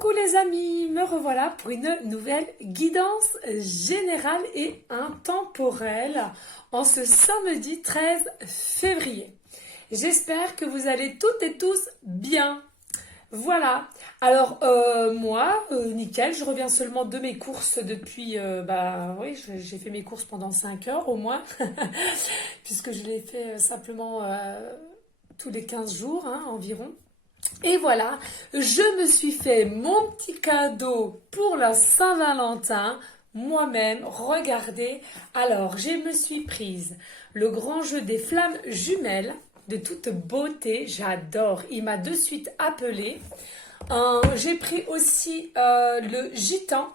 Coucou les amis, me revoilà pour une nouvelle guidance générale et intemporelle en ce samedi 13 février. J'espère que vous allez toutes et tous bien. Voilà, alors moi, nickel, je reviens seulement de mes courses depuis, oui, j'ai fait mes courses pendant 5 heures au moins, puisque je l'ai fait simplement tous les 15 jours environ. Et voilà, je me suis fait mon petit cadeau pour la Saint-Valentin, moi-même, regardez. Alors, je me suis prise le grand jeu des flammes jumelles, de toute beauté, j'adore. Il m'a de suite appelé. J'ai pris aussi le gitan,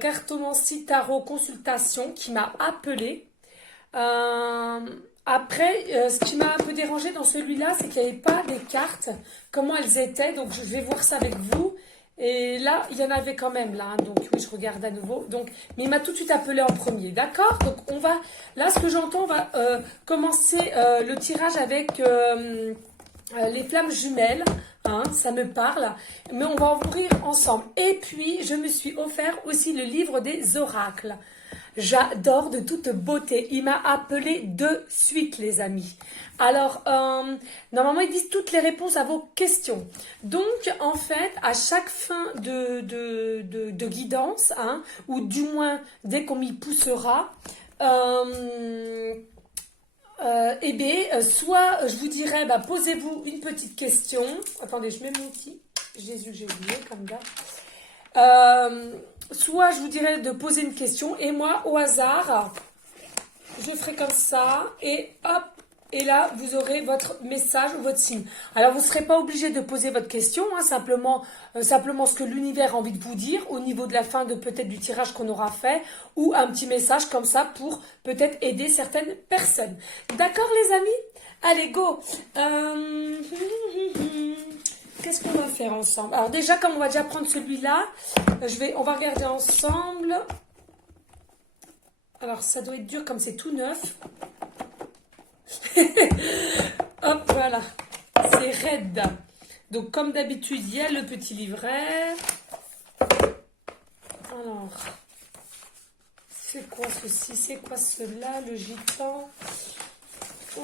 cartomancie tarot consultation, qui m'a appelé. Après, ce qui m'a un peu dérangé dans celui-là, c'est qu'il n'y avait pas des cartes, comment elles étaient. Donc, je vais voir ça avec vous. Et là, il y en avait quand même là. Donc, oui, je regarde à nouveau. Donc, mais il m'a tout de suite appelé en premier. D'accord? Donc, on va, là, ce que j'entends, on va commencer le tirage avec les flammes jumelles. Ça me parle. Mais on va ouvrir ensemble. Et puis, je me suis offert aussi le livre des oracles. J'adore de toute beauté. Il m'a appelé de suite, les amis. Alors, normalement, ils disent toutes les réponses à vos questions. Donc, en fait, à chaque fin de guidance, ou du moins dès qu'on m'y poussera, soit je vous dirais, posez-vous une petite question. Attendez, je mets mon petit Jésus, j'ai oublié, comme ça. Soit je vous dirais de poser une question et moi, au hasard, je ferai comme ça et hop, et là, vous aurez votre message ou votre signe. Alors, vous ne serez pas obligé de poser votre question, simplement ce que l'univers a envie de vous dire au niveau de la fin de peut-être du tirage qu'on aura fait ou un petit message comme ça pour peut-être aider certaines personnes. D'accord, les amis? Allez, go! Qu'est-ce qu'on va faire ensemble? Alors déjà, comme on va déjà prendre celui-là, on va regarder ensemble. Alors, ça doit être dur comme c'est tout neuf. Hop, voilà. C'est raide. Donc, comme d'habitude, il y a le petit livret. Alors, c'est quoi ceci? C'est quoi cela? Le gitan? Oh,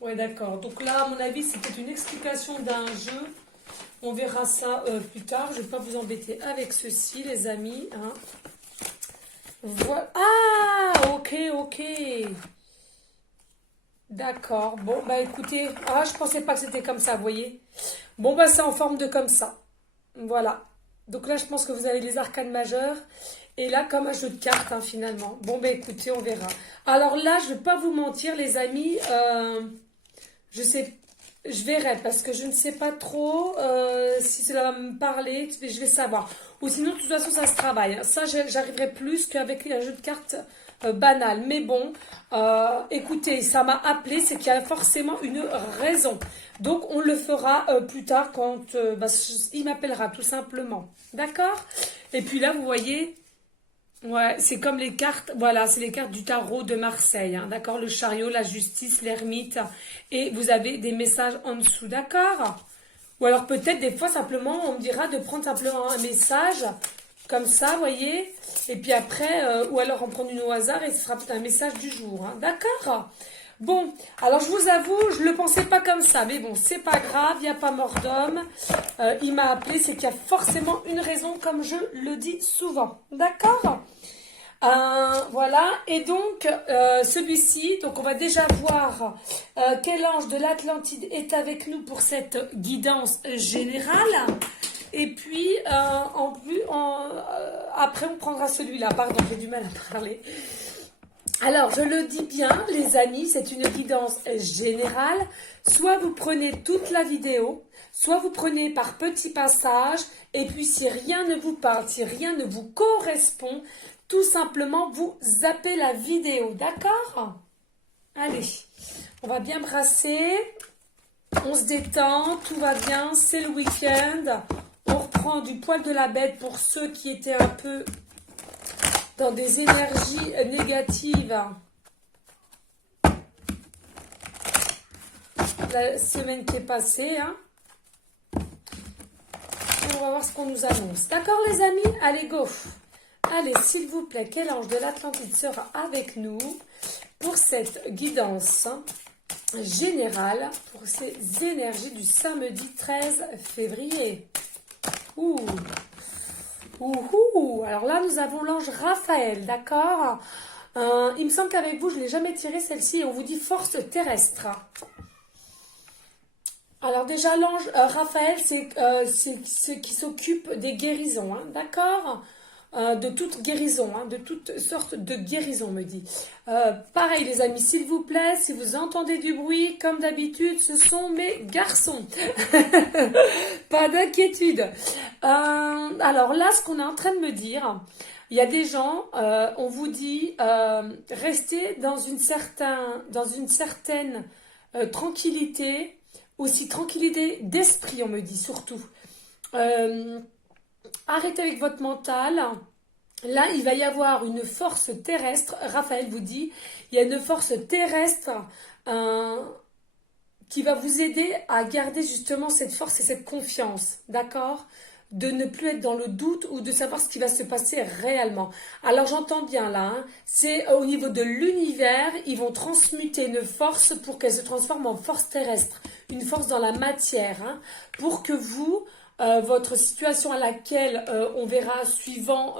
ouais, d'accord. Donc là, à mon avis, c'était une explication d'un jeu. On verra ça plus tard. Je ne vais pas vous embêter avec ceci, les amis. Voilà. Ah, ok. D'accord. Bon, écoutez. Ah, je pensais pas que c'était comme ça, vous voyez. Bon, c'est en forme de comme ça. Voilà. Donc là, je pense que vous avez les arcanes majeures. Et là, comme un jeu de cartes, finalement. Bon, écoutez, on verra. Alors là, je ne vais pas vous mentir, les amis. Je verrai parce que je ne sais pas trop si cela va me parler, je vais savoir. Ou sinon, de toute façon, ça se travaille. Ça, j'arriverai plus qu'avec un jeu de cartes banal. Mais bon, écoutez, ça m'a appelé, c'est qu'il y a forcément une raison. Donc, on le fera plus tard quand il m'appellera, tout simplement. D'accord? Et puis là, vous voyez... Ouais, c'est comme les cartes, voilà, c'est les cartes du tarot de Marseille, d'accord? Le chariot, la justice, l'ermite, et vous avez des messages en dessous, d'accord? Ou alors peut-être des fois simplement, on me dira de prendre simplement un message, comme ça, voyez? Et puis après, ou alors en prendre une au hasard et ce sera peut-être un message du jour, d'accord? Bon, alors je vous avoue, je ne le pensais pas comme ça, mais bon, c'est pas grave, il n'y a pas mort d'homme. Il m'a appelé, c'est qu'il y a forcément une raison, comme je le dis souvent. D'accord? Voilà, et donc celui-ci, donc on va déjà voir quel ange de l'Atlantide est avec nous pour cette guidance générale. Et puis, après, on prendra celui-là. Pardon, j'ai du mal à parler. Alors, je le dis bien, les amis, c'est une guidance générale. Soit vous prenez toute la vidéo, soit vous prenez par petits passages. Et puis, si rien ne vous parle, si rien ne vous correspond, tout simplement, vous zappez la vidéo. D'accord? Allez, on va bien brasser. On se détend, tout va bien, c'est le week-end. On reprend du poil de la bête pour ceux qui étaient un peu... dans des énergies négatives la semaine qui est passée. on va voir ce qu'on nous annonce. D'accord les amis? Allez, go! Allez, s'il vous plaît, quel ange de l'Atlantide sera avec nous pour cette guidance générale, pour ces énergies du samedi 13 février? Ouh! Ouh! Alors là, nous avons l'ange Raphaël, d'accord? Il me semble qu'avec vous, je ne l'ai jamais tiré celle-ci, et on vous dit force terrestre. Alors déjà, l'ange Raphaël, c'est ce qui s'occupe des guérisons, hein, d'accord? De toute guérison, hein, de toutes sortes de guérisons, me dit. Pareil, les amis, s'il vous plaît, si vous entendez du bruit, comme d'habitude, ce sont mes garçons. Pas d'inquiétude. Alors là, ce qu'on est en train de me dire, il y a des gens, on vous dit, restez dans une certaine tranquillité, aussi tranquillité d'esprit, on me dit surtout. Arrêtez avec votre mental. Là, il va y avoir une force terrestre. Raphaël vous dit, il y a une force terrestre qui va vous aider à garder justement cette force et cette confiance. D'accord? De ne plus être dans le doute ou de savoir ce qui va se passer réellement. Alors j'entends bien là, hein, c'est au niveau de l'univers, ils vont transmuter une force pour qu'elle se transforme en force terrestre, une force dans la matière, hein, pour que vous, votre situation à laquelle on verra suivant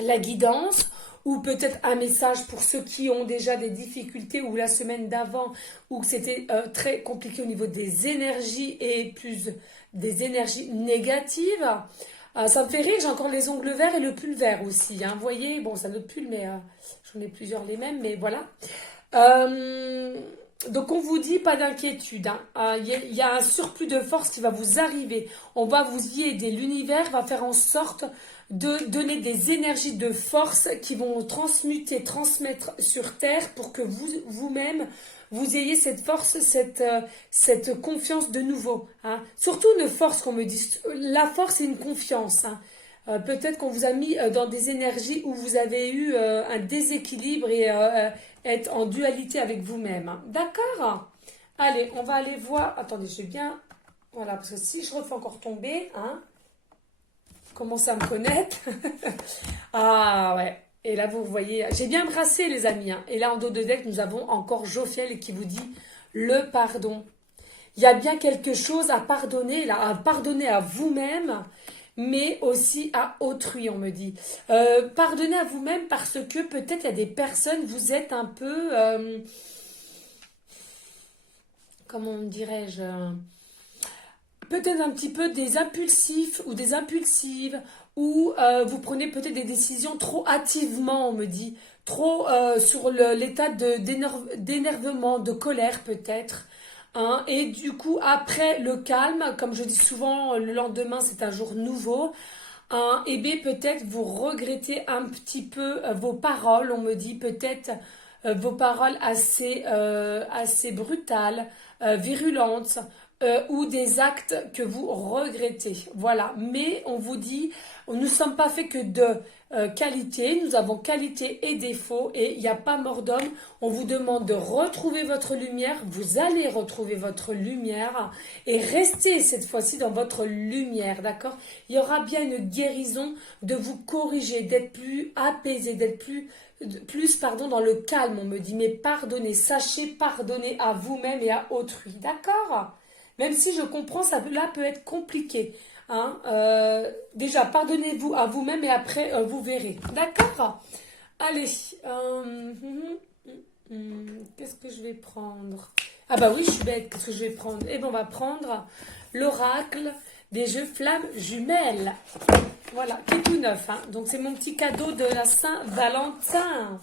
la guidance, ou peut-être un message pour ceux qui ont déjà des difficultés, ou la semaine d'avant, où c'était très compliqué au niveau des énergies et plus des énergies négatives. Ça me fait rire, j'ai encore les ongles verts et le pull vert aussi. Hein. Vous voyez, bon, c'est un autre pull, mais j'en ai plusieurs les mêmes, mais voilà. Donc on vous dit pas d'inquiétude, hein. Y a un surplus de force qui va vous arriver. On va vous y aider. L'univers va faire en sorte de donner des énergies de force qui vont transmettre sur Terre pour que vous-même, vous ayez cette force, cette confiance de nouveau. Hein. Surtout une force qu'on me dit. La force et une confiance. Hein. Peut-être qu'on vous a mis dans des énergies où vous avez eu un déséquilibre et être en dualité avec vous-même. Hein. D'accord? Allez, on va aller voir. Attendez, je vais bien... Voilà, parce que si je refais encore tomber, hein, commencez à me connaître. Ah ouais. Et là, vous voyez, j'ai bien brassé les amis. Hein. Et là, en dos de deck, nous avons encore Jophiel qui vous dit le pardon. Il y a bien quelque chose à pardonner, là, à pardonner à vous-même, mais aussi à autrui, on me dit. Pardonnez à vous-même parce que peut-être il y a des personnes, vous êtes un peu, comment dirais-je, peut-être un petit peu des impulsifs ou des impulsives, ou vous prenez peut-être des décisions trop hâtivement, on me dit, trop sur l'état d'énervement, de colère peut-être. Hein, et du coup, après le calme, comme je dis souvent, le lendemain, c'est un jour nouveau. Hein, et bien, peut-être vous regrettez un petit peu vos paroles. On me dit peut-être vos paroles assez brutales, virulentes, ou des actes que vous regrettez. Voilà. Mais on vous dit, nous ne sommes pas faits que de qualité, nous avons qualité et défaut et il n'y a pas mort d'homme. On vous demande de retrouver votre lumière, vous allez retrouver votre lumière et restez cette fois-ci dans votre lumière, d'accord? Il y aura bien une guérison de vous corriger, d'être plus apaisé, d'être plus dans le calme, on me dit, mais pardonnez, sachez pardonner à vous-même et à autrui, d'accord? Même si je comprends, ça peut être compliqué. Hein, déjà, pardonnez-vous à vous-même et après, vous verrez. D'accord? Allez. Qu'est-ce que je vais prendre? Ah bah oui, je suis bête. Qu'est-ce que je vais prendre? Eh bien, on va prendre l'oracle des jeux flammes jumelles. Voilà, qui est tout neuf. Hein. Donc, c'est mon petit cadeau de la Saint-Valentin.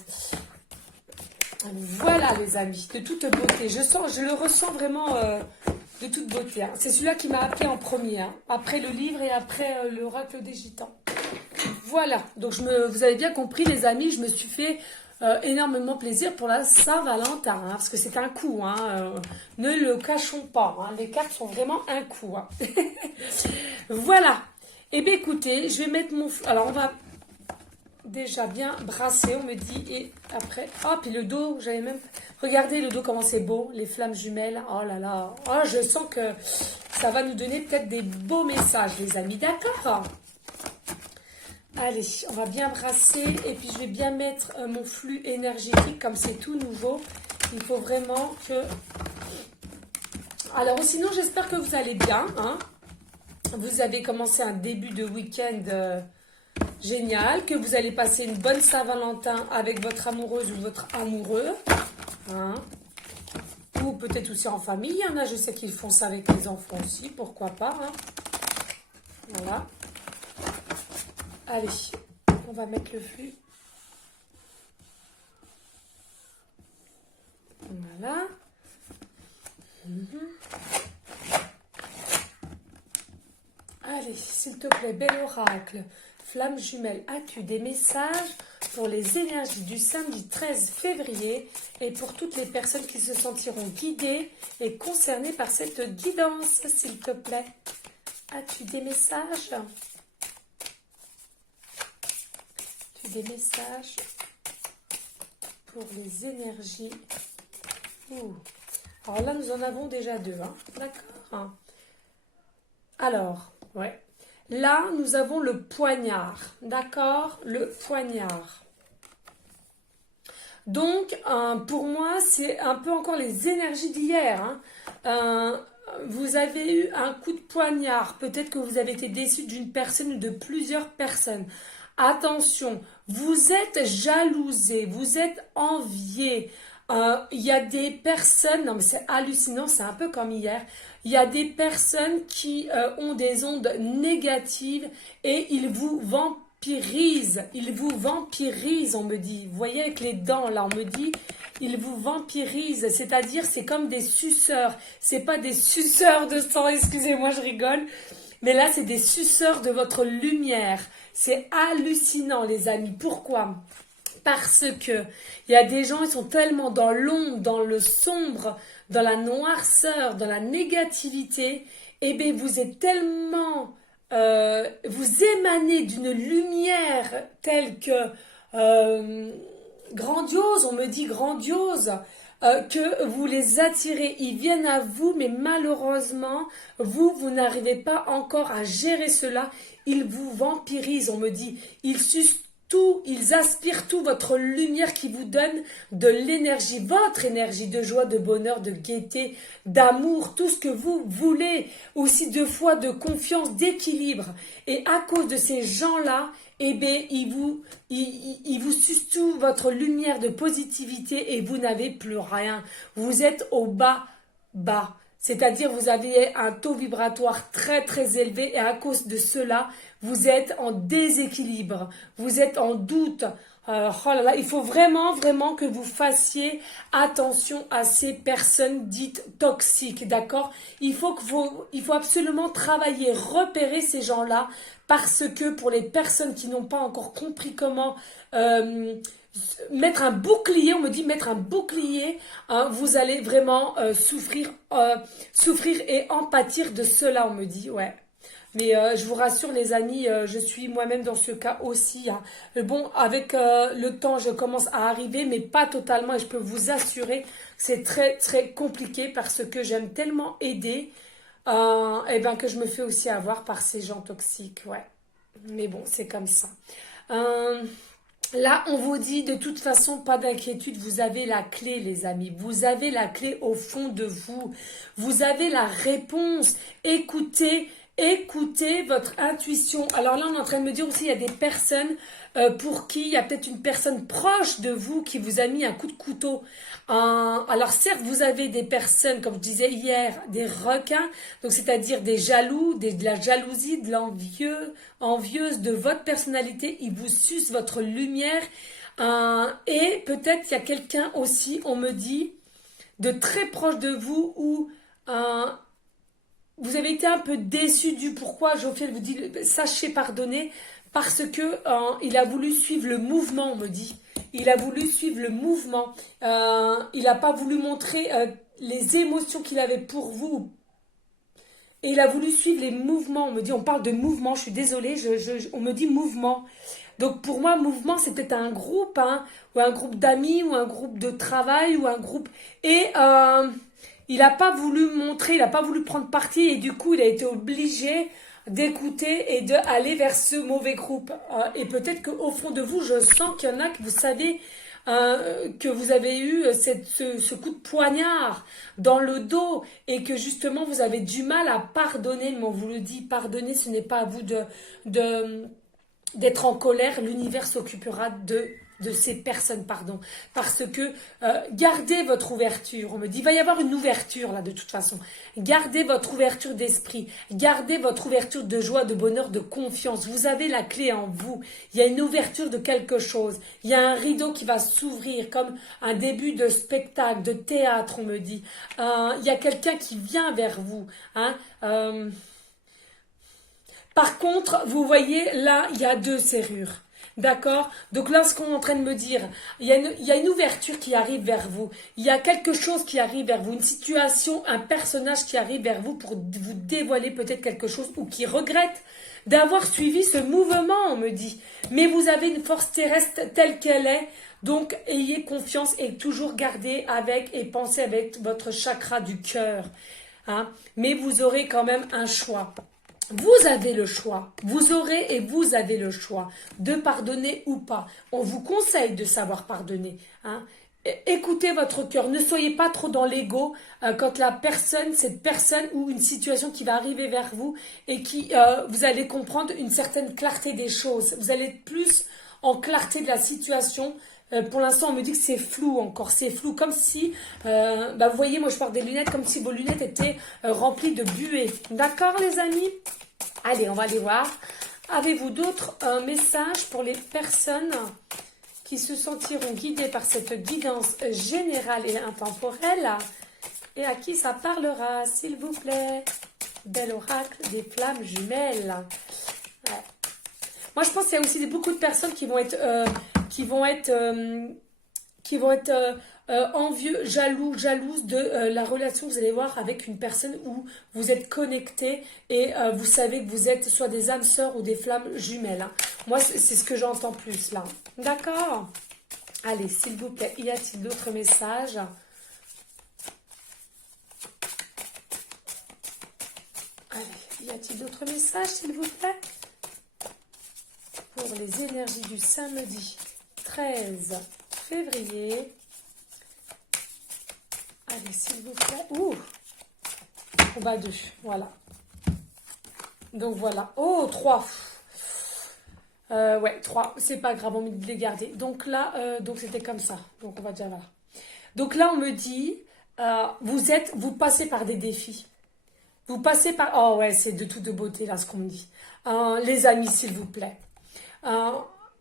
Voilà, les amis, de toute beauté. Je le ressens vraiment... de toute beauté. Hein. C'est celui-là qui m'a appelé en premier. Hein. Après le livre et après l'oracle des gitans. Voilà. Donc vous avez bien compris les amis, je me suis fait énormément plaisir pour la Saint-Valentin. Hein, parce que c'est un coup. Hein, ne le cachons pas. Hein, les cartes sont vraiment un coup. Hein. Voilà. Eh bien écoutez, je vais mettre mon... Alors on va déjà bien brassé, on me dit. Et après, oh, puis le dos, j'avais même... Regardez le dos, comment c'est beau, les flammes jumelles. Oh là là, oh, je sens que ça va nous donner peut-être des beaux messages, les amis. D'accord? Allez, on va bien brasser. Et puis, je vais bien mettre mon flux énergétique, comme c'est tout nouveau. Il faut vraiment que... Alors, sinon, j'espère que vous allez bien, hein. Vous avez commencé un début de week-end génial, que vous allez passer une bonne Saint-Valentin avec votre amoureuse ou votre amoureux, hein. Ou peut-être aussi en famille. Il y en a, je sais qu'ils font ça avec les enfants aussi, pourquoi pas, hein. Voilà. Allez, on va mettre le flux. Voilà. Allez, s'il te plaît, bel oracle, flamme jumelle, as-tu des messages pour les énergies du samedi 13 février et pour toutes les personnes qui se sentiront guidées et concernées par cette guidance, s'il te plaît? As-tu des messages? As-tu des messages pour les énergies? Ouh. Alors là, nous en avons déjà deux, hein. D'accord. Alors, ouais. Là, nous avons le poignard. D'accord? Le poignard. Donc, pour moi, c'est un peu encore les énergies d'hier, hein. Vous avez eu un coup de poignard. Peut-être que vous avez été déçu d'une personne ou de plusieurs personnes. Attention, vous êtes jalousé, vous êtes envié. Il y a des personnes, non mais c'est hallucinant, c'est un peu comme hier. Il y a des personnes qui ont des ondes négatives et ils vous vampirisent. Ils vous vampirisent, on me dit. Vous voyez avec les dents là, on me dit, ils vous vampirisent. C'est-à-dire, c'est comme des suceurs. C'est pas des suceurs de sang, excusez-moi, je rigole. Mais là, c'est des suceurs de votre lumière. C'est hallucinant, les amis. Pourquoi ? Parce que il y a des gens, ils sont tellement dans l'ombre, dans le sombre, dans la noirceur, dans la négativité. Eh bien, vous êtes tellement... vous émanez d'une lumière telle que... grandiose, on me dit grandiose, que vous les attirez, ils viennent à vous, mais malheureusement, vous n'arrivez pas encore à gérer cela. Ils vous vampirisent, on me dit, ils sucent tout, ils aspirent tout, votre lumière qui vous donne de l'énergie, votre énergie de joie, de bonheur, de gaieté, d'amour, tout ce que vous voulez, aussi de foi, de confiance, d'équilibre. Et à cause de ces gens-là, eh bien, ils vous sucent tout votre lumière de positivité et vous n'avez plus rien. Vous êtes au bas, bas. C'est-à-dire, vous avez un taux vibratoire très, très élevé et à cause de cela, vous êtes en déséquilibre. Vous êtes en doute. Oh là là, il faut vraiment, vraiment que vous fassiez attention à ces personnes dites toxiques, d'accord? Il faut absolument travailler, repérer ces gens-là parce que pour les personnes qui n'ont pas encore compris comment mettre un bouclier, on me dit mettre un bouclier, hein, vous allez vraiment souffrir et en pâtir de cela, on me dit, ouais. Mais je vous rassure les amis, je suis moi-même dans ce cas aussi, hein. Bon, avec le temps, je commence à arriver, mais pas totalement. Et je peux vous assurer que c'est très, très compliqué parce que j'aime tellement aider et ben, que je me fais aussi avoir par ces gens toxiques, ouais. Mais bon, c'est comme ça. Là, on vous dit de toute façon, pas d'inquiétude, vous avez la clé les amis, vous avez la clé au fond de vous, vous avez la réponse, écoutez votre intuition. Alors là, on est en train de me dire aussi, il y a des personnes pour qui il y a peut-être une personne proche de vous qui vous a mis un coup de couteau. Alors certes, vous avez des personnes, comme je disais hier, des requins, donc c'est-à-dire des jaloux, de la jalousie, de envieuse de votre personnalité. Ils vous sucent votre lumière. Et peut-être il y a quelqu'un aussi, on me dit, de très proche de vous où... vous avez été un peu déçu du pourquoi. Jophiel vous dit, sachez pardonner, parce que il a voulu suivre le mouvement, on me dit. Il a voulu suivre le mouvement. Il n'a pas voulu montrer les émotions qu'il avait pour vous. Et il a voulu suivre les mouvements. On me dit, on parle de mouvement, je suis désolée, on me dit mouvement. Donc pour moi, mouvement, c'est peut-être un groupe, hein, ou un groupe d'amis, ou un groupe de travail, ou un groupe... Et il n'a pas voulu montrer, il n'a pas voulu prendre parti, et du coup, il a été obligé d'écouter et d'aller vers ce mauvais groupe. Et peut-être qu'au fond de vous, je sens qu'il y en a que vous savez que vous avez eu ce coup de poignard dans le dos et que justement vous avez du mal à pardonner. Mais on vous le dit, pardonner, ce n'est pas à vous d'être en colère. L'univers s'occupera de ces personnes, pardon. Parce que gardez votre ouverture. On me dit, il va y avoir une ouverture là de toute façon. Gardez votre ouverture d'esprit. Gardez votre ouverture de joie, de bonheur, de confiance. Vous avez la clé en vous. Il y a une ouverture de quelque chose. Il y a un rideau qui va s'ouvrir comme un début de spectacle, de théâtre, on me dit. Il y a quelqu'un qui vient vers vous. Hein. Par contre, vous voyez, là, il y a 2 serrures. D'accord? Donc là, ce qu'on est en train de me dire, il y a une ouverture qui arrive vers vous. Il y a quelque chose qui arrive vers vous. Une situation, un personnage qui arrive vers vous pour vous dévoiler peut-être quelque chose ou qui regrette d'avoir suivi ce mouvement, on me dit. Mais vous avez une force terrestre telle qu'elle est. Donc, ayez confiance et toujours gardez avec et pensez avec votre chakra du cœur. Hein? Mais vous aurez quand même un choix. Vous avez le choix, vous aurez et vous avez le choix de pardonner ou pas. On vous conseille de savoir pardonner. Hein. Écoutez votre cœur, ne soyez pas trop dans l'ego quand cette personne ou une situation qui va arriver vers vous et qui, vous allez comprendre une certaine clarté des choses. Vous allez être plus en clarté de la situation. Pour l'instant, on me dit que c'est flou encore, c'est flou, comme si, vous voyez, moi je porte des lunettes, comme si vos lunettes étaient remplies de buée. D'accord les amis? Allez, on va aller voir. Avez-vous d'autres messages pour les personnes qui se sentiront guidées par cette guidance générale et intemporelle et à qui ça parlera, s'il vous plaît? Bel oracle des flammes jumelles. Ouais. Moi, je pense qu'il y a aussi beaucoup de personnes qui vont être envieux, jalouses de la relation que vous allez voir avec une personne où vous êtes connectés et vous savez que vous êtes soit des âmes sœurs ou des flammes jumelles. Hein. Moi, c'est ce que j'entends plus là. D'accord? Allez, s'il vous plaît, y a-t-il d'autres messages? Allez, y a-t-il d'autres messages, s'il vous plaît? Pour les énergies du samedi 13 février. Allez, s'il vous plaît. Ouh, on va 2, voilà. Donc voilà. Oh, 3. Ouais, 3, c'est pas grave, on me les garder. Donc là, donc c'était comme ça. Donc on va déjà voilà. Donc là, on me dit, vous passez par des défis. Vous passez par... Oh ouais, c'est de toute de beauté là ce qu'on me dit. Les amis, s'il vous plaît.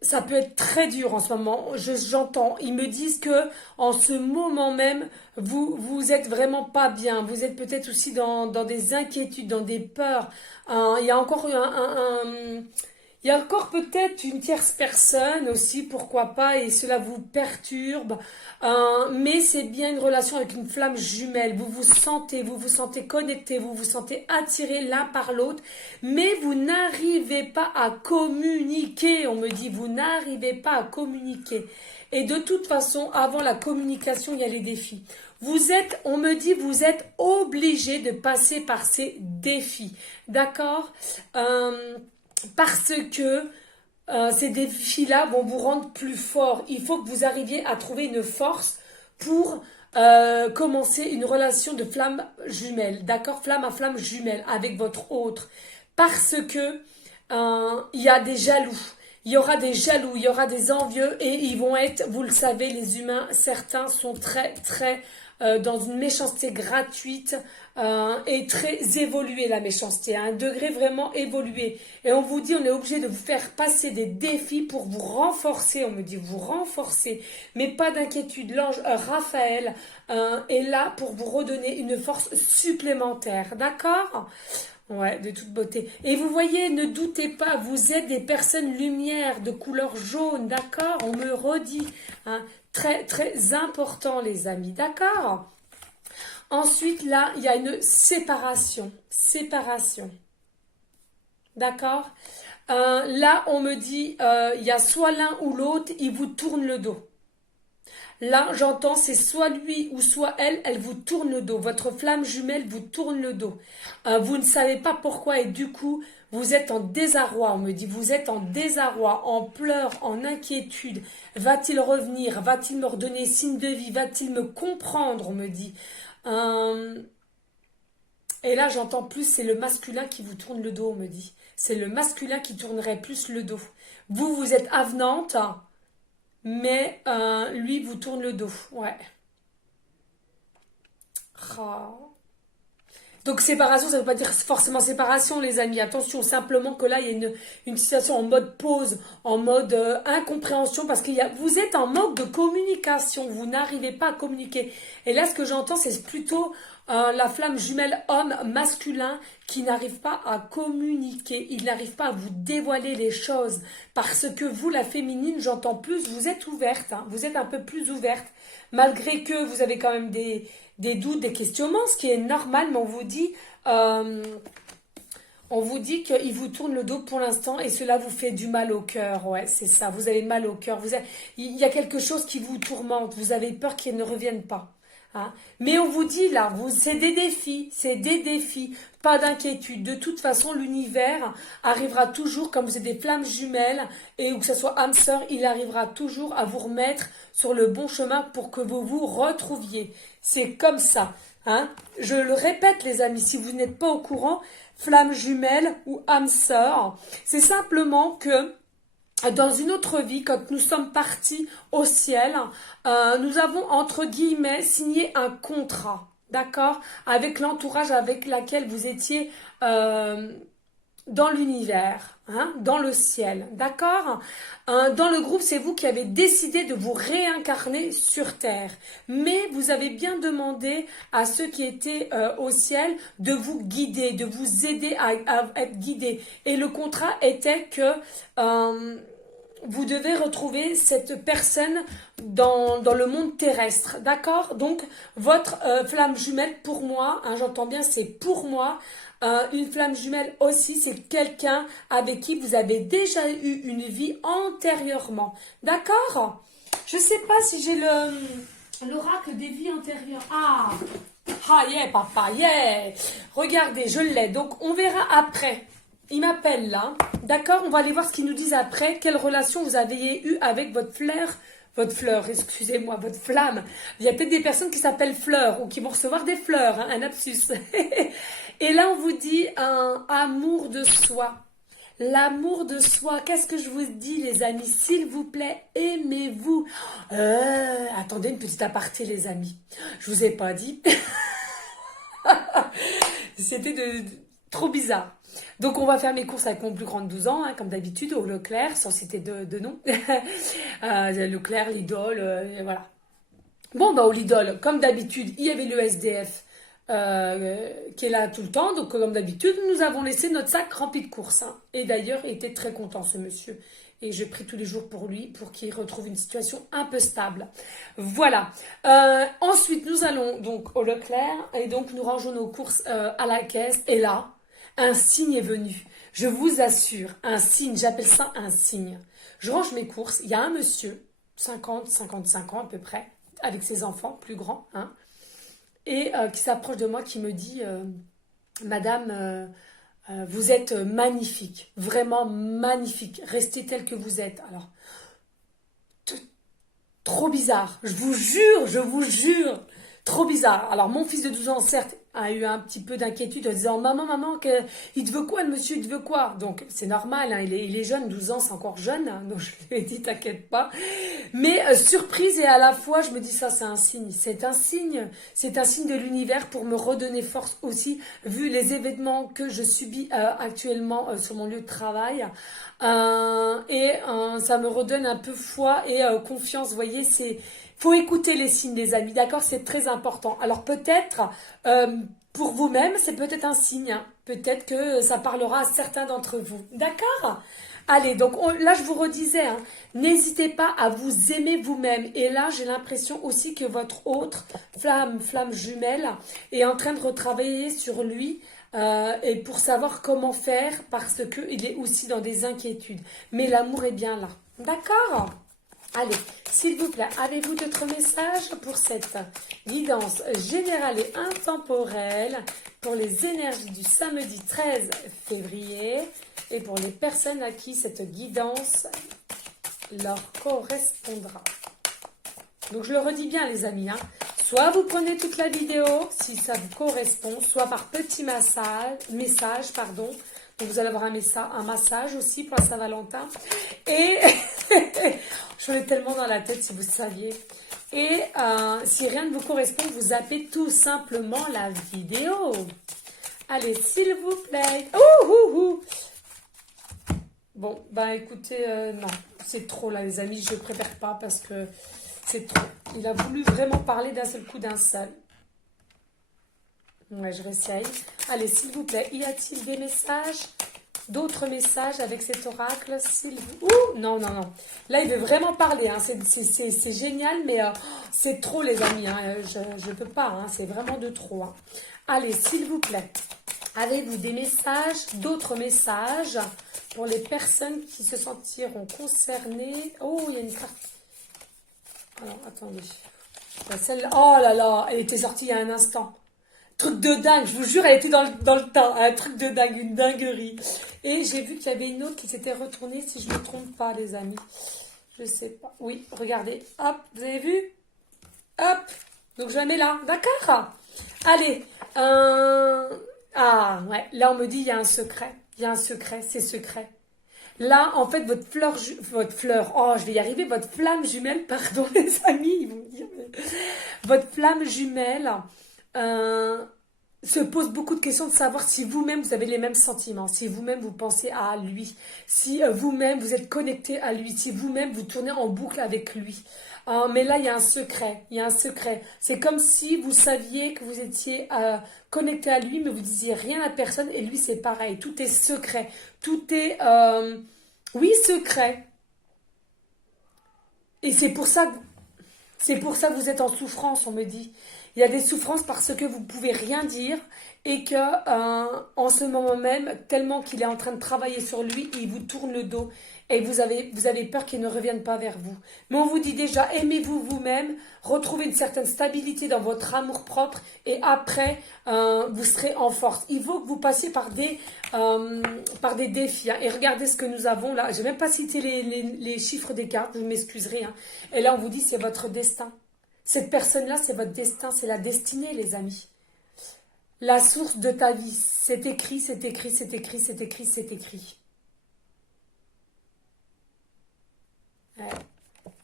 Ça peut être très dur en ce moment. J'entends. Ils me disent que en ce moment même, vous êtes vraiment pas bien. Vous êtes peut-être aussi dans des inquiétudes, dans des peurs. Il y a encore il y a encore peut-être une tierce personne aussi, pourquoi pas, et cela vous perturbe. Mais c'est bien une relation avec une flamme jumelle. Vous vous sentez connecté, vous vous sentez attiré l'un par l'autre, mais vous n'arrivez pas à communiquer. On me dit, vous n'arrivez pas à communiquer. Et de toute façon, avant la communication, il y a les défis. On me dit, vous êtes obligé de passer par ces défis. D'accord? Parce que ces défis-là vont vous rendre plus fort. Il faut que vous arriviez à trouver une force pour commencer une relation de flamme jumelle, d'accord? Flamme à flamme jumelle avec votre autre. Parce que il y a des jaloux. Il y aura des jaloux, il y aura des envieux et ils vont être, vous le savez, les humains, certains sont très, très dans une méchanceté gratuite et très évoluée, la méchanceté, à un degré vraiment évolué. Et on vous dit, on est obligé de vous faire passer des défis pour vous renforcer, on me dit vous renforcer, mais pas d'inquiétude. L'ange Raphaël est là pour vous redonner une force supplémentaire, d'accord ? Ouais, de toute beauté. Et vous voyez, ne doutez pas, vous êtes des personnes lumière de couleur jaune, d'accord? On me redit, hein, très, très important, les amis, d'accord? Ensuite, là, il y a une séparation. Séparation. D'accord? Là, on me dit, il y a soit l'un ou l'autre, il vous tourne le dos. Là, j'entends, c'est soit lui ou soit elle, elle vous tourne le dos. Votre flamme jumelle vous tourne le dos. Vous ne savez pas pourquoi et du coup, vous êtes en désarroi, on me dit. Vous êtes en désarroi, en pleurs, en inquiétude. Va-t-il revenir? Va-t-il me redonner signe de vie? Va-t-il me comprendre? On me dit. Et là, j'entends plus, c'est le masculin qui vous tourne le dos, on me dit. C'est le masculin qui tournerait plus le dos. Vous, vous êtes avenante, mais lui vous tourne le dos. Ouais. Ah. Donc séparation, ça ne veut pas dire forcément séparation, les amis. Attention, simplement que là, il y a une situation en mode pause, en mode incompréhension, parce vous êtes en manque de communication. Vous n'arrivez pas à communiquer. Et là, ce que j'entends, c'est plutôt la flamme jumelle homme masculin qui n'arrive pas à communiquer. Il n'arrive pas à vous dévoiler les choses. Parce que vous, la féminine, j'entends plus, vous êtes ouverte. Hein, vous êtes un peu plus ouverte. Malgré que vous avez quand même des doutes, des questionnements, ce qui est normal, mais on vous dit qu'il vous tourne le dos pour l'instant et cela vous fait du mal au cœur. Ouais, c'est ça, vous avez mal au cœur. Il y a quelque chose qui vous tourmente, vous avez peur qu'il ne revienne pas. Hein. Mais on vous dit là, c'est des défis, pas d'inquiétude. De toute façon, l'univers arrivera toujours, comme vous êtes des flammes jumelles, et où que ce soit âme sœur, il arrivera toujours à vous remettre sur le bon chemin pour que vous vous retrouviez. C'est comme ça. Hein. Je le répète les amis, si vous n'êtes pas au courant, flamme jumelle ou âme sœur, c'est simplement que dans une autre vie, quand nous sommes partis au ciel, nous avons entre guillemets signé un contrat, d'accord, avec l'entourage avec laquelle vous étiez dans l'univers, hein, dans le ciel, d'accord. Dans le groupe, c'est vous qui avez décidé de vous réincarner sur Terre, mais vous avez bien demandé à ceux qui étaient au ciel de vous guider, de vous aider à être guidés. Et le contrat était que vous devez retrouver cette personne dans le monde terrestre, d'accord? Donc, votre flamme jumelle, pour moi, hein, j'entends bien, c'est pour moi, une flamme jumelle aussi, c'est quelqu'un avec qui vous avez déjà eu une vie antérieurement, d'accord? Je sais pas si j'ai l'oracle des vies antérieures. Ah, yeah, papa, yeah! Regardez, je l'ai, donc on verra après. Il m'appelle là, d'accord? On va aller voir ce qu'ils nous disent après. Quelle relation vous avez eue avec votre fleur, excusez-moi, votre flamme. Il y a peut-être des personnes qui s'appellent Fleur ou qui vont recevoir des fleurs, hein, un lapsus. Et là, on vous dit un amour de soi. L'amour de soi, qu'est-ce que je vous dis les amis? S'il vous plaît, aimez-vous. Attendez une petite aparté les amis. Je vous ai pas dit. C'était trop bizarre. Donc on va faire mes courses avec mon plus grand de 12 ans, hein, comme d'habitude, au Leclerc, sans citer de nom. Leclerc, Lidl, voilà. Bon, bah au Lidl, comme d'habitude, il y avait le SDF qui est là tout le temps. Donc comme d'habitude, nous avons laissé notre sac rempli de courses. Hein. Et d'ailleurs, il était très content ce monsieur. Et je prie tous les jours pour lui, pour qu'il retrouve une situation un peu stable. Voilà. Ensuite, nous allons donc au Leclerc et donc nous rangeons nos courses à la caisse. Et là, un signe est venu. Je vous assure, un signe, j'appelle ça un signe. Je range mes courses, il y a un monsieur, 50, 55 ans à peu près, avec ses enfants plus grands, hein, et qui s'approche de moi, qui me dit Madame, vous êtes magnifique, vraiment magnifique, restez telle que vous êtes. Alors, trop bizarre, je vous jure, trop bizarre. Alors, mon fils de 12 ans, certes, a eu un petit peu d'inquiétude en disant maman, il te veut quoi le monsieur, il te veut quoi? Donc c'est normal, hein, il est jeune, 12 ans, c'est encore jeune, hein, donc je lui ai dit t'inquiète pas. Mais surprise et à la fois je me dis ça c'est un signe, c'est un signe de l'univers pour me redonner force aussi, vu les événements que je subis actuellement sur mon lieu de travail. Et ça me redonne un peu foi et confiance, vous voyez, faut écouter les signes, les amis, d'accord? C'est très important. Alors peut-être, pour vous-même, c'est peut-être un signe. Hein. peut-être que ça parlera à certains d'entre vous. D'accord? Allez, donc là je vous redisais, hein, n'hésitez pas à vous aimer vous-même. Et là j'ai l'impression aussi que votre autre flamme jumelle est en train de retravailler sur lui et pour savoir comment faire parce qu'il est aussi dans des inquiétudes. Mais l'amour est bien là. D'accord? Allez, s'il vous plaît, avez-vous d'autres messages pour cette guidance générale et intemporelle pour les énergies du samedi 13 février et pour les personnes à qui cette guidance leur correspondra? Donc je le redis bien les amis, hein. Soit vous prenez toute la vidéo si ça vous correspond, soit par petit message, pardon. Donc vous allez avoir un massage aussi pour la Saint-Valentin. Et j'en ai tellement dans la tête si vous saviez. Et si rien ne vous correspond, vous zappez tout simplement la vidéo. Allez, s'il vous plaît. Bon, bah écoutez, non, c'est trop là les amis, je préfère pas parce que c'est trop. Il a voulu vraiment parler d'un seul coup d'un seul. Ouais, je réessaye. Allez, s'il vous plaît, y a-t-il des messages? D'autres messages avec cet oracle, s'il vous... non. Là, il veut vraiment parler. Hein. C'est génial, mais c'est trop, les amis. Hein. Je ne peux pas. Hein. C'est vraiment de trop. Hein. Allez, s'il vous plaît, avez-vous des messages, d'autres messages pour les personnes qui se sentiront concernées? Oh, il y a une carte. Alors, attendez. Celle-là, oh là là, elle était sortie il y a un instant. Truc de dingue, je vous jure, elle était dans le temps. Un truc de dingue, une dinguerie. Et j'ai vu qu'il y avait une autre qui s'était retournée, si je ne me trompe pas, les amis. Je sais pas. Oui, regardez. Hop, vous avez vu? Hop. Donc, je la mets là. D'accord? Allez. Ah, ouais. Là, on me dit, il y a un secret. Il y a un secret, c'est secret. Là, en fait, votre fleur, oh, je vais y arriver, votre flamme jumelle, pardon, les amis, ils vont me dire. Votre flamme jumelle... se pose beaucoup de questions de savoir si vous-même vous avez les mêmes sentiments, si vous-même vous pensez à lui, si vous-même vous êtes connecté à lui, si vous-même vous tournez en boucle avec lui. Mais là, il y a un secret, C'est comme si vous saviez que vous étiez connecté à lui, mais vous disiez rien à personne, et lui, c'est pareil. Tout est secret, tout est, oui, secret. Et c'est pour ça que vous êtes en souffrance, on me dit. Il y a des souffrances parce que vous ne pouvez rien dire et que en ce moment même, tellement qu'il est en train de travailler sur lui, il vous tourne le dos et vous avez peur qu'il ne revienne pas vers vous. Mais on vous dit déjà, aimez-vous vous-même, retrouvez une certaine stabilité dans votre amour-propre et après, vous serez en force. Il faut que vous passiez par des défis. Hein. Et regardez ce que nous avons là. Je n'ai même pas cité les chiffres des cartes, vous m'excuserez. Hein. Et là, on vous dit, c'est votre destin. Cette personne-là, c'est votre destin, c'est la destinée, les amis. La source de ta vie, c'est écrit, c'est écrit, c'est écrit, c'est écrit, c'est écrit.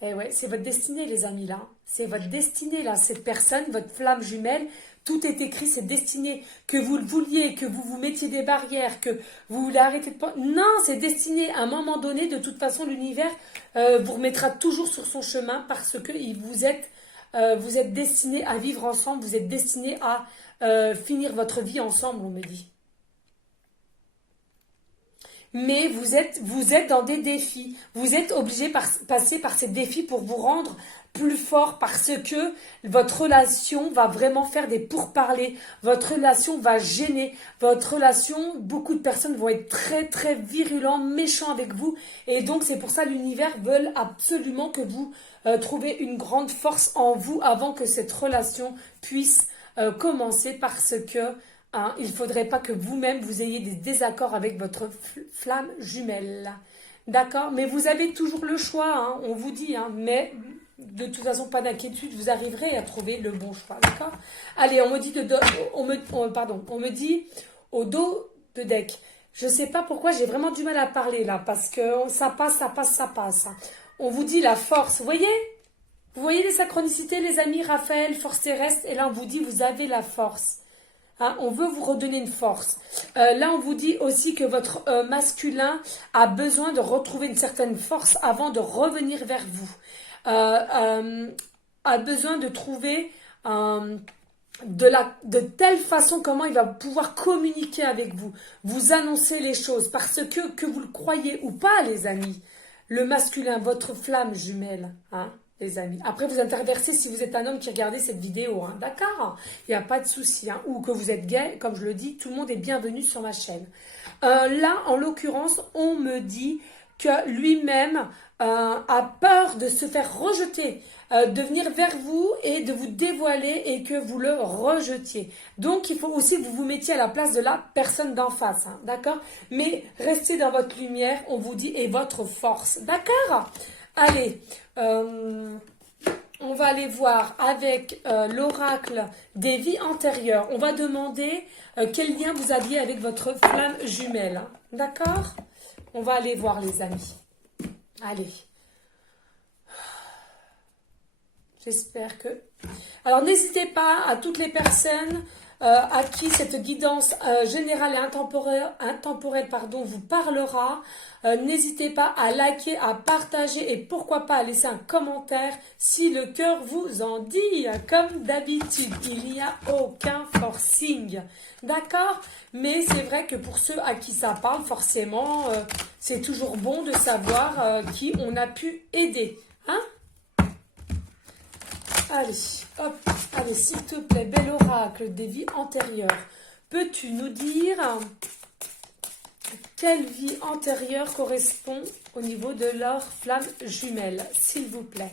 Eh ouais, c'est votre destinée, les amis, là. C'est votre destinée, là. Cette personne, votre flamme jumelle, tout est écrit, c'est destiné. Que vous le vouliez, que vous vous mettiez des barrières, que vous voulez arrêter de... Non, c'est destiné. À un moment donné, de toute façon, l'univers vous remettra toujours sur son chemin parce que vous êtes destinés à vivre ensemble, vous êtes destinés à finir votre vie ensemble, on me dit. Mais vous êtes dans des défis. Vous êtes obligé de passer par ces défis pour vous rendre plus fort parce que votre relation va vraiment faire des pourparlers. Votre relation va gêner. Votre relation, beaucoup de personnes vont être très très virulents, méchants avec vous. Et donc c'est pour ça que l'univers veut absolument que vous trouviez une grande force en vous avant que cette relation puisse commencer parce que il ne faudrait pas que vous-même vous ayez des désaccords avec votre flamme jumelle. D'accord? Mais vous avez toujours le choix, hein, on vous dit, hein, mais de toute façon, pas d'inquiétude, vous arriverez à trouver le bon choix. D'accord? Allez, on me dit on me dit au dos de deck. Je ne sais pas pourquoi j'ai vraiment du mal à parler là, parce que ça passe. On vous dit la force, vous voyez? Vous voyez les synchronicités, les amis, Raphaël, force terrestre, et là on vous dit vous avez la force. Hein, on veut vous redonner une force. Là, on vous dit aussi que votre masculin a besoin de retrouver une certaine force avant de revenir vers vous. A besoin de trouver de telle façon comment il va pouvoir communiquer avec vous, vous annoncer les choses, parce que vous le croyez ou pas, les amis, le masculin, votre flamme jumelle, hein, les amis. Après, vous interversez si vous êtes un homme qui regardez cette vidéo, hein, d'accord? Il n'y a pas de souci, hein, ou que vous êtes gay, comme je le dis, tout le monde est bienvenu sur ma chaîne. Là, en l'occurrence, on me dit que lui-même a peur de se faire rejeter, de venir vers vous et de vous dévoiler et que vous le rejetiez. Donc, il faut aussi que vous vous mettiez à la place de la personne d'en face, hein, d'accord? Mais restez dans votre lumière, on vous dit, et votre force, d'accord? Allez, on va aller voir avec l'oracle des vies antérieures. On va demander quel lien vous aviez avec votre flamme jumelle, hein, d'accord? On va aller voir, les amis. Allez. J'espère que... Alors, n'hésitez pas à toutes les personnes à qui cette guidance générale et intemporelle vous parlera. N'hésitez pas à liker, à partager et pourquoi pas à laisser un commentaire si le cœur vous en dit. Comme d'habitude, il n'y a aucun forcing. D'accord? Mais c'est vrai que pour ceux à qui ça parle, forcément, c'est toujours bon de savoir qui on a pu aider. Hein? Allez, hop, allez, s'il te plaît, bel oracle des vies antérieures. Peux-tu nous dire quelle vie antérieure correspond au niveau de leur flamme jumelle, s'il vous plaît?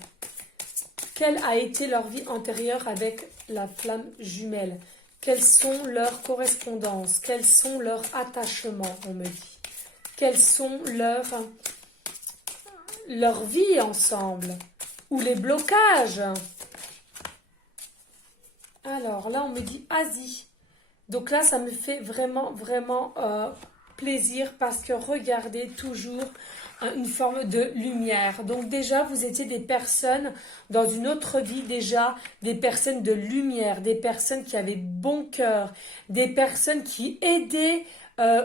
Quelle a été leur vie antérieure avec la flamme jumelle? Quelles sont leurs correspondances? Quels sont leurs attachements, on me dit? Quelles sont leurs vies ensemble? Ou les blocages? Alors là, on me dit Asie. Donc là, ça me fait vraiment, vraiment plaisir parce que regardez toujours une forme de lumière. Donc déjà, vous étiez des personnes dans une autre vie déjà, des personnes de lumière, des personnes qui avaient bon cœur, des personnes qui aidaient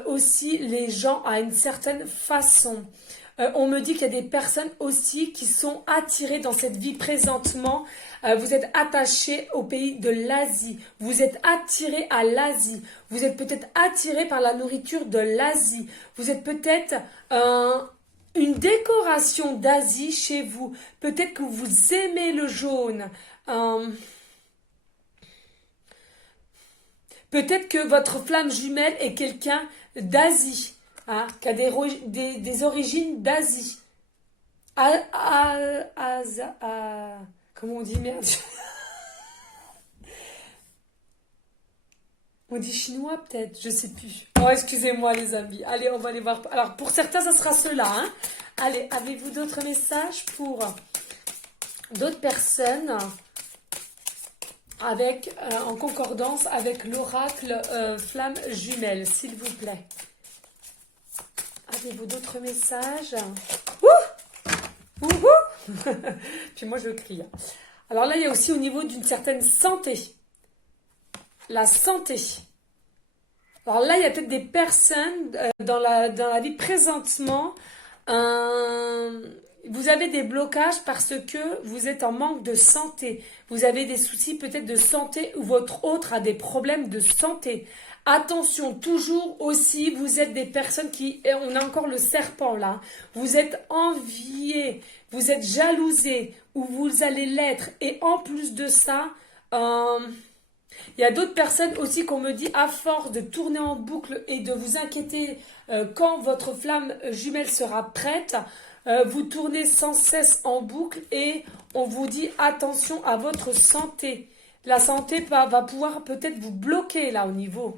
aussi les gens à une certaine façon. On me dit qu'il y a des personnes aussi qui sont attirées dans cette vie présentement. Vous êtes attachés au pays de l'Asie. Vous êtes attirés à l'Asie. Vous êtes peut-être attirés par la nourriture de l'Asie. Vous êtes peut-être une décoration d'Asie chez vous. Peut-être que vous aimez le jaune. Peut-être que votre flamme jumelle est quelqu'un d'Asie. Hein, qui a des origines d'Asie. Comment on dit, merde? On dit chinois peut-être, je sais plus. Oh, excusez-moi les amis. Allez, on va aller voir. Alors, pour certains, ça sera cela. Hein. Allez, avez-vous d'autres messages pour d'autres personnes avec, en concordance avec l'oracle flamme jumelle, s'il vous plaît? Avez-vous d'autres messages? Ouh! Ouh! Puis moi, je crie. Alors là, il y a aussi au niveau d'une certaine santé. La santé. Alors là, il y a peut-être des personnes dans la vie présentement. Vous avez des blocages parce que vous êtes en manque de santé. Vous avez des soucis peut-être de santé ou votre autre a des problèmes de santé. Attention, toujours aussi, vous êtes des personnes qui... On a encore le serpent là. Vous êtes enviés, vous êtes jalousés ou vous allez l'être. Et en plus de ça, il y a d'autres personnes aussi qu'on me dit, à force de tourner en boucle et de vous inquiéter quand votre flamme jumelle sera prête, vous tournez sans cesse en boucle et on vous dit attention à votre santé. La santé va pouvoir peut-être vous bloquer là au niveau.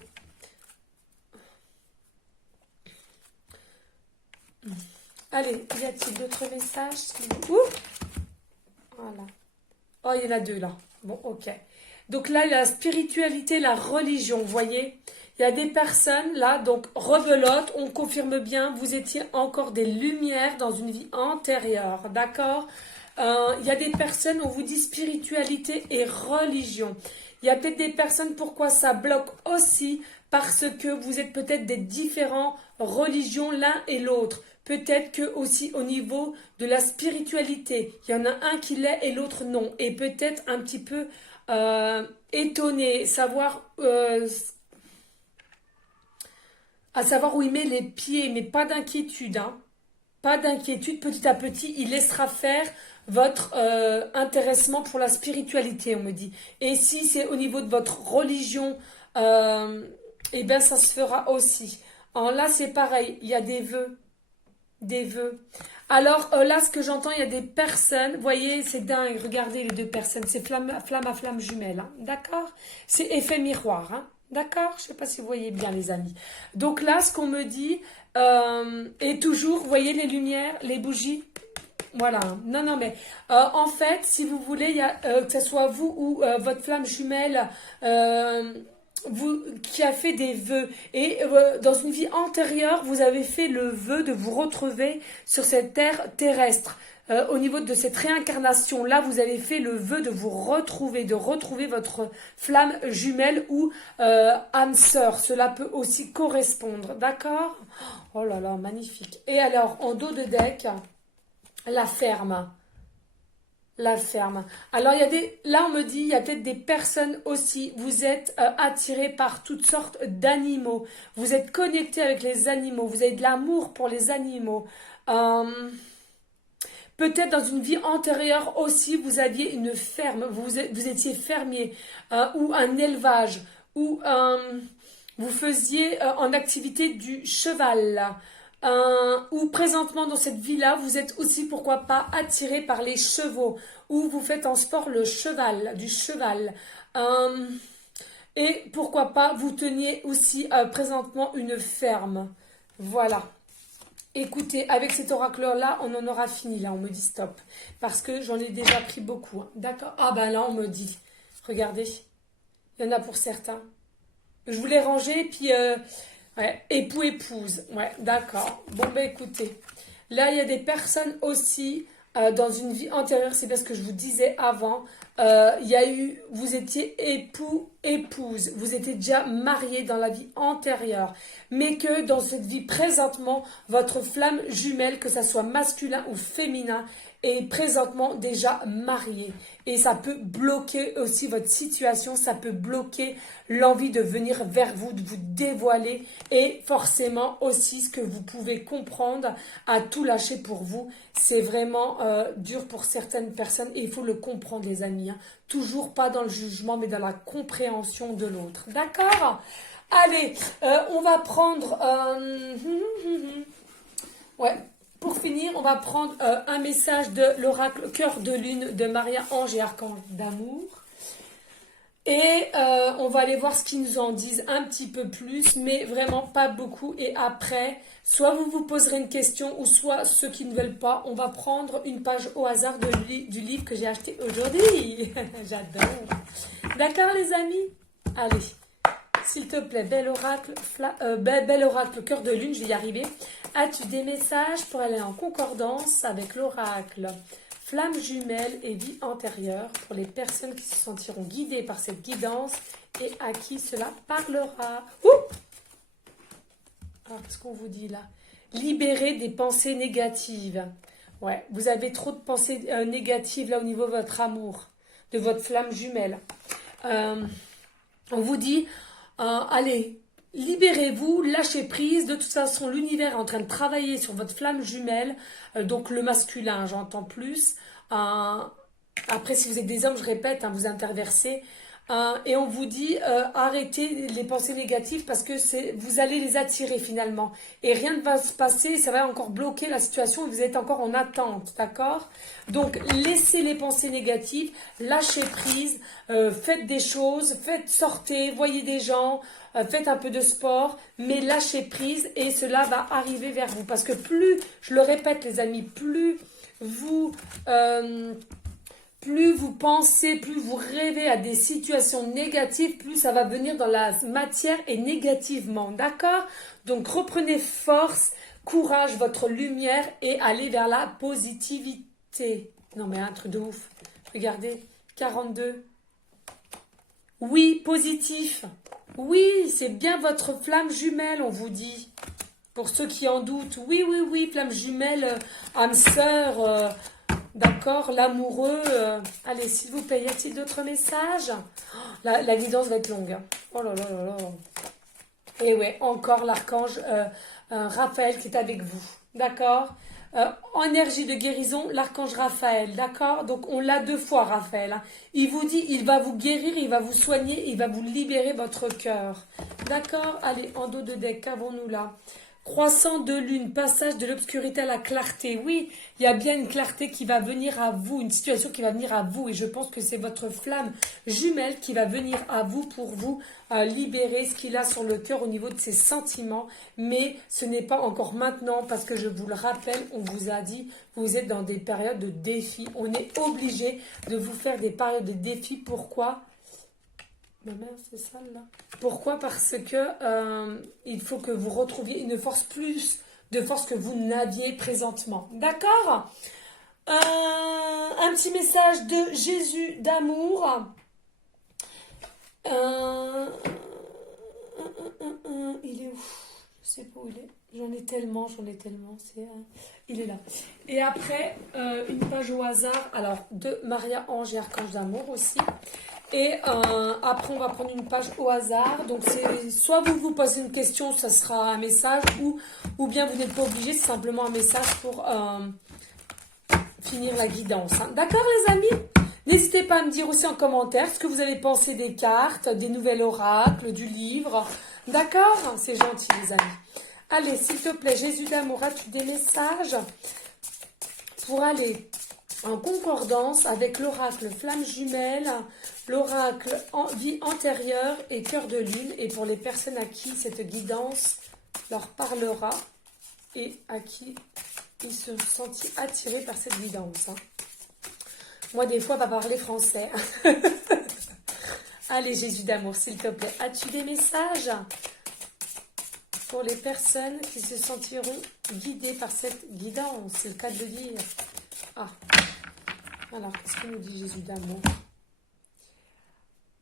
Allez, y a-t-il d'autres messages? Ouh, voilà. Oh, il y en a deux là. Bon, ok. Donc là, la spiritualité, la religion, vous voyez, il y a des personnes là, donc rebelote, on confirme bien, vous étiez encore des lumières dans une vie antérieure, d'accord? Il y a des personnes, on vous dit spiritualité et religion. Il y a peut-être des personnes, pourquoi ça bloque aussi? Parce que vous êtes peut-être des différentes religions l'un et l'autre. Peut-être que aussi au niveau de la spiritualité, il y en a un qui l'est et l'autre non. Et peut-être un petit peu étonné, à savoir où il met les pieds, mais pas d'inquiétude, hein. Pas d'inquiétude, petit à petit, il laissera faire votre intéressement pour la spiritualité, on me dit. Et si c'est au niveau de votre religion, eh bien ça se fera aussi. Alors là, c'est pareil, il y a des vœux. Des vœux. Alors là, ce que j'entends, il y a des personnes, vous voyez, c'est dingue, regardez les deux personnes, c'est flamme à flamme jumelle, hein, d'accord? C'est effet miroir, hein, d'accord? Je ne sais pas si vous voyez bien les amis. Donc là, ce qu'on me dit, et toujours, vous voyez les lumières, les bougies, voilà. Non, non, mais en fait, si vous voulez, il y a, que ce soit vous ou votre flamme jumelle, qui a fait des vœux. Et dans une vie antérieure, vous avez fait le vœu de vous retrouver sur cette terre terrestre. Au niveau de cette réincarnation-là, vous avez fait le vœu de vous retrouver, de retrouver votre flamme jumelle ou âme sœur. Cela peut aussi correspondre, d'accord? Oh là là, magnifique. Et alors, en dos de deck, la ferme. La ferme. Alors, là, on me dit, il y a peut-être des personnes aussi. Vous êtes attirés par toutes sortes d'animaux. Vous êtes connectés avec les animaux. Vous avez de l'amour pour les animaux. Peut-être dans une vie antérieure aussi, vous aviez une ferme. Vous étiez fermier ou un élevage ou vous faisiez en activité du cheval. Ou présentement dans cette vie-là, vous êtes aussi, pourquoi pas, attiré par les chevaux, ou vous faites en sport du cheval. Et pourquoi pas, vous teniez aussi présentement une ferme. Voilà. Écoutez, avec cet oracle-là, on en aura fini. Là, on me dit stop. Parce que j'en ai déjà pris beaucoup, hein. D'accord? Ah ben là, on me dit. Regardez. Il y en a pour certains. Je voulais ranger, puis... ouais, époux, épouse. Ouais, d'accord. Bon, ben écoutez. Là, il y a des personnes aussi, dans une vie antérieure, c'est parce que je vous disais avant, vous étiez époux, épouse. Vous étiez déjà mariés dans la vie antérieure. Mais que dans cette vie présentement, votre flamme jumelle, que ça soit masculin ou féminin, est présentement déjà mariée. Et ça peut bloquer aussi votre situation, ça peut bloquer l'envie de venir vers vous, de vous dévoiler. Et forcément aussi ce que vous pouvez comprendre, à tout lâcher pour vous. C'est vraiment dur pour certaines personnes et il faut le comprendre les amis, hein. Toujours pas dans le jugement mais dans la compréhension de l'autre. D'accord? Allez, on va prendre... ouais. Pour finir, on va prendre un message de l'oracle Cœur de Lune de Maria Ange et Archange d'amour. Et on va aller voir ce qu'ils nous en disent un petit peu plus, mais vraiment pas beaucoup. Et après, soit vous vous poserez une question, ou soit ceux qui ne veulent pas, on va prendre une page au hasard du livre que j'ai acheté aujourd'hui. J'adore. D'accord les amis? Allez. S'il te plaît, bel oracle, Cœur de Lune, je vais y arriver. As-tu des messages pour aller en concordance avec l'oracle Flamme jumelle et vie antérieure pour les personnes qui se sentiront guidées par cette guidance et à qui cela parlera? Alors, qu'est-ce qu'on vous dit là? Libérer des pensées négatives. Ouais, vous avez trop de pensées négatives là au niveau de votre amour, de votre flamme jumelle. On vous dit... allez, libérez-vous, lâchez prise. De toute façon, l'univers est en train de travailler sur votre flamme jumelle. Donc le masculin, j'entends plus. Après, si vous êtes des hommes, je répète, hein, vous interversez. Et on vous dit, arrêtez les pensées négatives parce que vous allez les attirer finalement. Et rien ne va se passer, ça va encore bloquer la situation et vous êtes encore en attente, d'accord? Donc, laissez les pensées négatives, lâchez prise, faites des choses, sortez, voyez des gens, faites un peu de sport, mais lâchez prise et cela va arriver vers vous. Parce que plus, je le répète les amis, plus vous pensez, plus vous rêvez à des situations négatives, plus ça va venir dans la matière et négativement, d'accord? Donc reprenez force, courage, votre lumière et allez vers la positivité. Non mais un truc de ouf. Regardez, 42. Oui, positif. Oui, c'est bien votre flamme jumelle, on vous dit. Pour ceux qui en doutent, oui, flamme jumelle, âme sœur... D'accord, l'amoureux. Allez, s'il vous plaît, y a-t-il d'autres messages? Oh, la guidance va être longue, hein. Oh là là là là. Et ouais, encore l'archange Raphaël qui est avec vous. D'accord? Énergie de guérison, l'archange Raphaël. D'accord? Donc on l'a 2 fois, Raphaël, hein. Il vous dit, il va vous guérir, il va vous soigner, il va vous libérer votre cœur. D'accord? Allez, en dos de deck, qu'avons-nous là? Croissant de lune, passage de l'obscurité à la clarté. Oui, il y a bien une clarté qui va venir à vous, une situation qui va venir à vous. Et je pense que c'est votre flamme jumelle qui va venir à vous pour vous libérer ce qu'il a sur le cœur au niveau de ses sentiments. Mais ce n'est pas encore maintenant parce que je vous le rappelle, on vous a dit, vous êtes dans des périodes de défis. On est obligé de vous faire des périodes de défis. Pourquoi ? Ma mère, c'est ça là. Pourquoi? Parce que il faut que vous retrouviez une force plus de force que vous n'aviez présentement. D'accord? Un petit message de Jésus d'amour. Il est où? Je sais pas où il est. J'en ai tellement. Il est là. Et après, une page au hasard. Alors, de Maria Ange et Archange d'amour aussi. Et après, on va prendre une page au hasard. Donc, c'est soit vous vous posez une question, ça sera un message, ou bien vous n'êtes pas obligé, c'est simplement un message pour finir la guidance. Hein. D'accord, les amis? N'hésitez pas à me dire aussi en commentaire ce que vous avez pensé des cartes, des nouvelles oracles, du livre. D'accord? C'est gentil, les amis. Allez, s'il te plaît, Jésus d'amour, as-tu des messages pour aller en concordance avec l'oracle flamme jumelle, l'oracle vie antérieure et cœur de lune, et pour les personnes à qui cette guidance leur parlera et à qui ils se sentent attirés par cette guidance. Hein. Moi, des fois, pas parler français. Allez, Jésus d'amour, s'il te plaît, as-tu des messages pour les personnes qui se sentiront guidées par cette guidance? C'est le cas de le dire. Ah. Alors, qu'est-ce qu'il nous dit Jésus d'amour?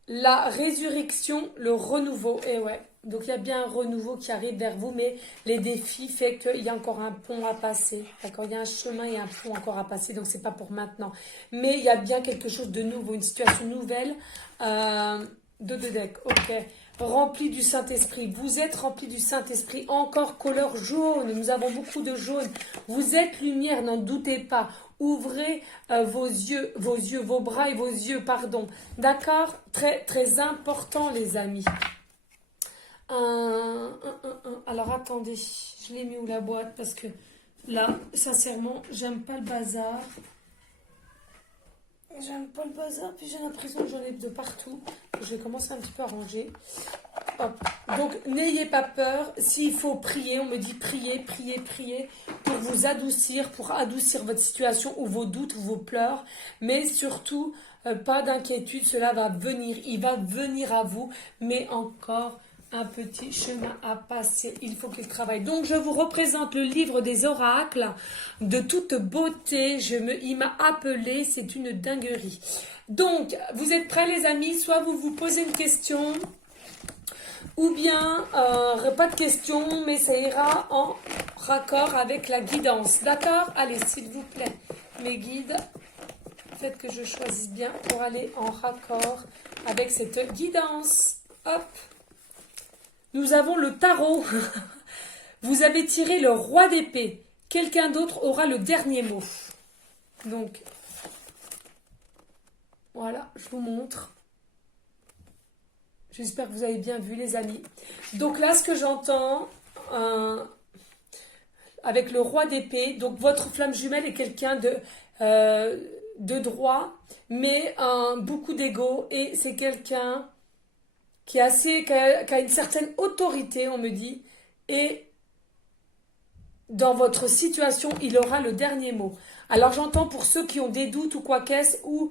La résurrection, le renouveau. Et ouais, donc il y a bien un renouveau qui arrive vers vous, mais les défis fait qu'il y a encore un pont à passer. D'accord, il y a un chemin, il y a un pont encore à passer, donc c'est pas pour maintenant. Mais il y a bien quelque chose de nouveau, une situation nouvelle. De deck, ok. Rempli du Saint-Esprit. Vous êtes rempli du Saint-Esprit. Encore couleur jaune. Nous avons beaucoup de jaune. Vous êtes lumière, n'en doutez pas. Ouvrez vos bras et vos yeux, pardon. D'accord? Très, très important, les amis. Alors, attendez. Je l'ai mis où la boîte? Parce que là, sincèrement, j'aime pas le bazar. J'aime pas le bazar, puis j'ai l'impression que j'en ai de partout. Je vais commencer un petit peu à ranger. Hop. Donc, n'ayez pas peur. S'il faut prier, on me dit prier, prier, prier pour vous adoucir, pour adoucir votre situation ou vos doutes ou vos pleurs. Mais surtout, pas d'inquiétude, cela va venir. Il va venir à vous, mais encore un petit chemin à passer. Il faut qu'il travaille. Donc, je vous représente le livre des oracles de toute beauté. Il m'a appelé. C'est une dinguerie. Donc, vous êtes prêts, les amis? Soit vous vous posez une question, ou bien pas de question, mais ça ira en raccord avec la guidance. D'accord? Allez, s'il vous plaît, mes guides, faites que je choisisse bien pour aller en raccord avec cette guidance. Hop! Nous avons le tarot. Vous avez tiré le roi d'épée. Quelqu'un d'autre aura le dernier mot. Donc, voilà, je vous montre. J'espère que vous avez bien vu, les amis. Donc là, ce que j'entends avec le roi d'épée, donc votre flamme jumelle est quelqu'un de droit, mais beaucoup d'ego. Et c'est quelqu'un qui a une certaine autorité, on me dit, et dans votre situation, il aura le dernier mot. Alors j'entends pour ceux qui ont des doutes ou quoi qu'est-ce, ou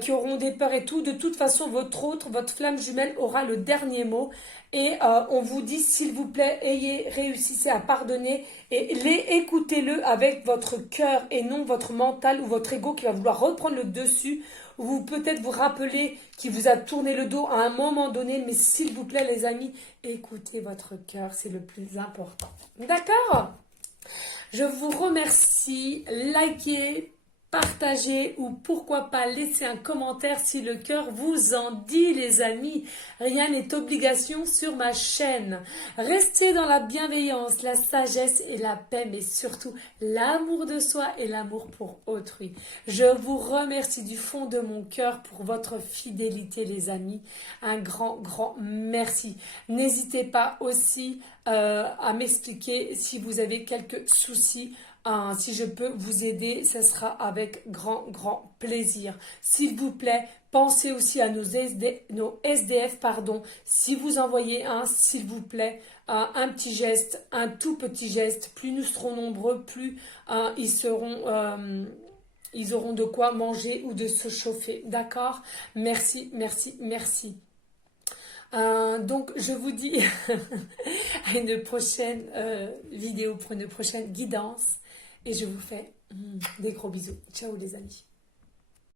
qui auront des peurs et tout, de toute façon, votre flamme jumelle aura le dernier mot. Et on vous dit, s'il vous plaît, réussissez à pardonner et écoutez-le avec votre cœur et non votre mental ou votre ego qui va vouloir reprendre le dessus. Vous peut-être vous rappelez qu'il vous a tourné le dos à un moment donné, mais s'il vous plaît, les amis, écoutez votre cœur, c'est le plus important. D'accord? Je vous remercie. Likez, partager ou pourquoi pas laisser un commentaire si le cœur vous en dit, les amis. Rien n'est obligation sur ma chaîne. Restez dans la bienveillance, la sagesse et la paix, mais surtout l'amour de soi et l'amour pour autrui. Je vous remercie du fond de mon cœur pour votre fidélité, les amis. Un grand, grand merci. N'hésitez pas aussi à m'expliquer si vous avez quelques soucis. Si je peux vous aider, ce sera avec grand, grand plaisir. S'il vous plaît, pensez aussi à nos SDF, pardon. Si vous envoyez s'il vous plaît, un petit geste, un tout petit geste, plus nous serons nombreux, plus ils auront de quoi manger ou de se chauffer. D'accord? Merci, merci, merci. Donc je vous dis à une prochaine vidéo pour une prochaine guidance et je vous fais des gros bisous. Ciao les amis.